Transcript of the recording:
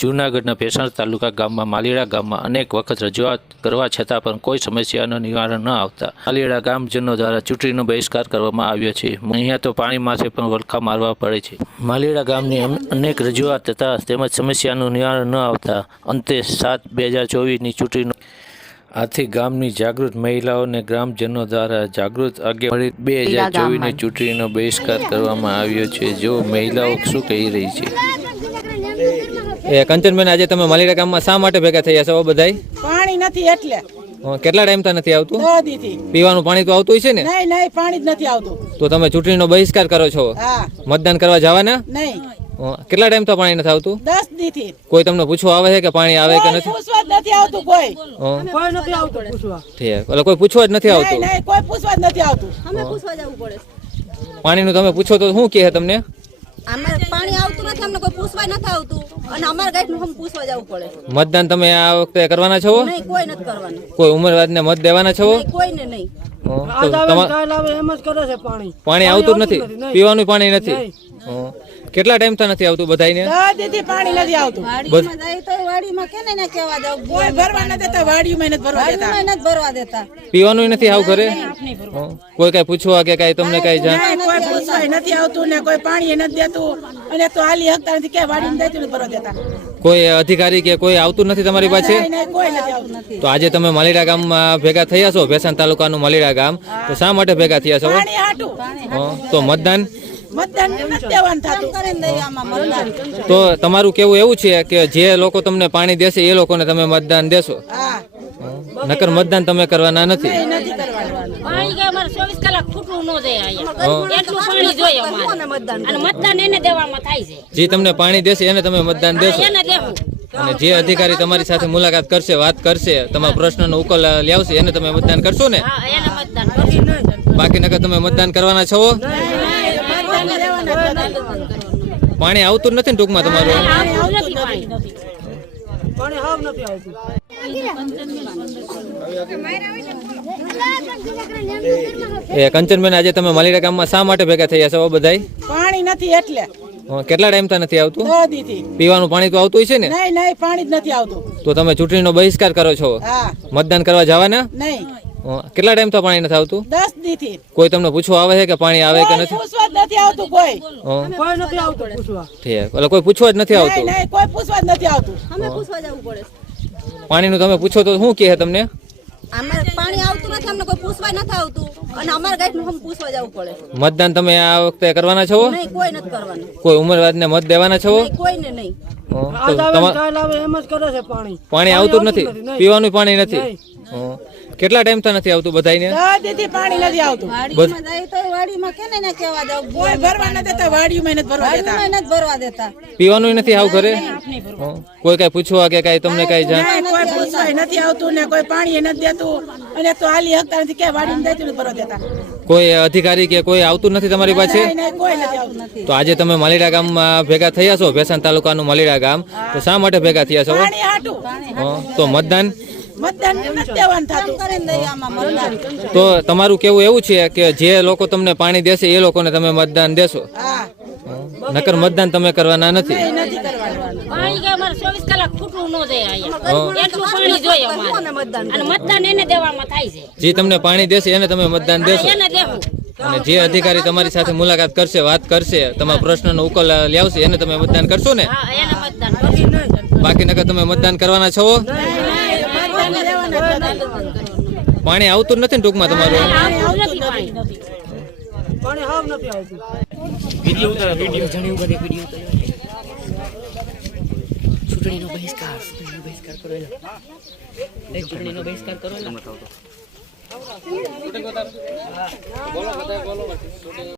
જૂનાગઢના ભેસાણ તાલુકા ગામમાં માલીડા ગામમાં અનેક વખત રજૂઆત કરવા છતાં પણ કોઈ સમસ્યાનું નિવારણ ન આવતા. માલીડા ગામજનો દ્વારા ચૂંટણીનો બહિષ્કાર કરવામાં આવ્યો છે. અહીંયા તો પાણી માથે પણ વલખા મારવા પડે છે. માલીડા ગામની અનેક રજૂઆત તથા તેમજ સમસ્યાનું નિવારણ ન આવતા અંતે સાત બે હજાર ચોવીસની ચૂંટણીનો આથી ગામની જાગૃત મહિલાઓને ગ્રામજનો દ્વારા જાગૃત આગેવાની બે હજાર ચોવીસની ચૂંટણીનો બહિષ્કાર કરવામાં આવ્યો છે. જો મહિલાઓ શું કહી રહી છે? એ કંચનબેન આજે તમે માલીડા ગામમાં શા માટે ભેગા થયા છો બધાય? પાણી નથી એટલે. કેટલા ટાઈમથી નથી આવતું? પીવાનું પાણી તો આવતું છે ને? નહીં નહીં પાણી જ નથી આવતું. તો તમે ચૂંટણીનો બહિષ્કાર કરો છો? મતદાન કરવા જવાના? નહીં. કેટલા ટાઈમ તો પાણી નથી આવતું? દસ દી થી કોઈ તમને પૂછવા આવે છે કે પાણી આવે કે નથી? પૂછવા જ નથી આવતું કોઈ. કોઈ નથી આવતું પૂછવા. ઠીક. એટલે કોઈ પૂછવા જ નથી આવતું? નહીં કોઈ પૂછવા જ નથી આવતું. અમે પૂછવા જવું પડે. પાણીનું તમે પૂછો તો શું કહે તમને? અમારે પાણી આવતું નથી અમને કોઈ પૂછવા નથી આવતું. અને અમારા ગાઈડનું પૂછવા જવું પડે. મતદાન તમે આ વખતે કરવાના છો? નહીં કોઈ નથી કરવાનું. કોઈ ઉંમરવાદને મત દેવાના છો? કોઈને નહીં. પાણી. આવતું જ નથી. પીવાનું પાણી નથી. અ, ટાઈમથી નથી આવતું બધા દીદી પાણી નથી આવતું. વાડીમાં જાય તો વાડીમાં કેને ને કેવા જવું? કોઈ ભરવા નથી દેતા વાડીયું મહેનત ભરવા દેતા. નથી ભરવા દેતા. પીવાનું નથી આવ ઘરે? કોઈ કઈ પૂછવા કે કઈ તમને કઈ જાણ? કોઈ પૂછવા નથી આવતું ને કોઈ પાણી નથી દેતું. અને તો હાલી હકતા નથી કે વાડીમાં દેતું નથી ભરવા દેતા. કોઈ અધિકારી કે કોઈ આવતું નથી તમારી પાસે? તો આજે તમે માલીડા ગામમાં ભેગા થયા છો ભેસાણ તાલુકાનું માલીડા ગામ. તો શા માટે ભેગા થયા છો? પાણી હાટું. તો મતદાન? મતદાન નથી દેવાનું થતું. કરીને દઈએ આમાં મતદાન. તો તમારું કેવું એવું છે કે જે લોકો તમને પાણી દેશે એ લોકોને તમે મતદાન દેશો? હા. નકર મતદાન તમે કરવાના નથી. એ નથી કરવાનું. પાણી કે અમારે ચોવીસ કલાક ખૂટવું ન જાય અહીંયા. એટલું પાણી જોઈએ અમારે. કોને મતદાન અને મતદાન એને દેવામાં થાય છે. જે તમને પાણી દેશે એને તમે મતદાન દેશો. અને જે અધિકારી તમારી સાથે મુલાકાત કરશે વાત કરશે તમારા પ્રશ્નનો ઉકેલ લાવશે એને તમે મતદાન કરશો ને? હા એને મતદાન કરશું. બાકી નકર તમે મતદાન કરવાના છો? પાણી આવતું જ નથી ને ટૂંકમાં તમારું? આવતું નથી. પાણી એ કંચનબેન આજે તમે માલીડા ગામમાં શા માટે ભેગા થયા છો બધા પાણી નથી એટલે. કેટલા ટાઈમથી નથી આવતું? પીવાનું પાણી તો આવતું છે ને? નહીં નહીં પાણી જ નથી આવતું. તો તમે ચૂંટણીનો બહિષ્કાર કરો છો? મતદાન કરવા જવાના? નહીં. કેટલા ટાઈમ તો પાણી નથી આવતું? દસ દી થી કોઈ તમને પૂછવા આવે છે કે પાણી આવે કે નથી? પૂછવા જ નથી આવતું કોઈ. અ, ઠીક. એટલે કોઈ પૂછવા જ નથી આવતું? નહીં કોઈ પૂછવા જ નથી આવતું. અમે પૂછવા જવું પડે. પાણીનું તમે પૂછો તો શું કહે તમને? અમારે પાણી આવતું નથી અમને કોઈ પૂછવા નથી આવતું. અને અમારા ગાઈડનું પૂછવા જવું પડે. મતદાન તમે આ વખતે કરવાના છો? નહીં કોઈ નથી કરવાનું. કોઈ ઉંમરવાદને મત દેવાના છો? કોઈને નહીં. પાણી. આવતું જ નથી? પીવાનું પાણી નથી? કેટલા ટાઈમ નથી આવતું બધાયને? દદી થી પાણી નથી આવતું. વાડીમાં જાય તો વાડીમાં કેને ને કેવા જવું કોઈ ભરવા નથી દેતા વાડીયું મહેનત ભરવા દેતા. વાડીમાં નથી ભરવા દેતા. પીવાનું નથી આવ ઘરે? કોઈ કઈ પૂછવા કે કઈ તમને કઈ જાણ કોઈ નથી આવતું ને કોઈ પાણી નથી દેતું. અને તો હાલી હકતા નથી કે વાડીમાં દેતું ભરો દેતા. કોઈ અધિકારી કે કોઈ આવતું નથી તમારી પાસે? તો આજે તમે માલીડા ગામમાં ભેગા થયા છો ભેસાણ તાલુકાનું માલીડા ગામ. તો શા માટે ભેગા થયા છો? તો મતદાન? તો તમારું કેવું એવું છે કે જે લોકો તમને પાણી દેશે એ લોકોને તમે મતદાન દેશો? નકર મતદાન તમે કરવાના નથી એ નથી કરવાનું પાણી કે અમારે ચોવીસ કલાક ખૂટવું ન જાય અહીંયા. એટલું પાણી જોઈએ અમારે. અને મતદાન એને દેવામાં થાય છે. જે તમને પાણી દેશે એને તમે મતદાન દેશો. એને દેવું. અને જે અધિકારી તમારી સાથે મુલાકાત કરશે વાત કરશે તમારા પ્રશ્નનો ઉકેલ લાવશે એને તમે મતદાન કરશો ને? હા એને મતદાન કરશું. બાકી નકર તમે મતદાન કરવાના છો? પાણી આવતું જ નથી ને ટૂંકમાં તમારું? આવતું નથી પાણી. ચૂંટણીનો બહિષ્કાર ચૂંટણીનો બહિષ્કાર કરો. એક ચૂંટણીનો બહિષ્કાર કરો એલા.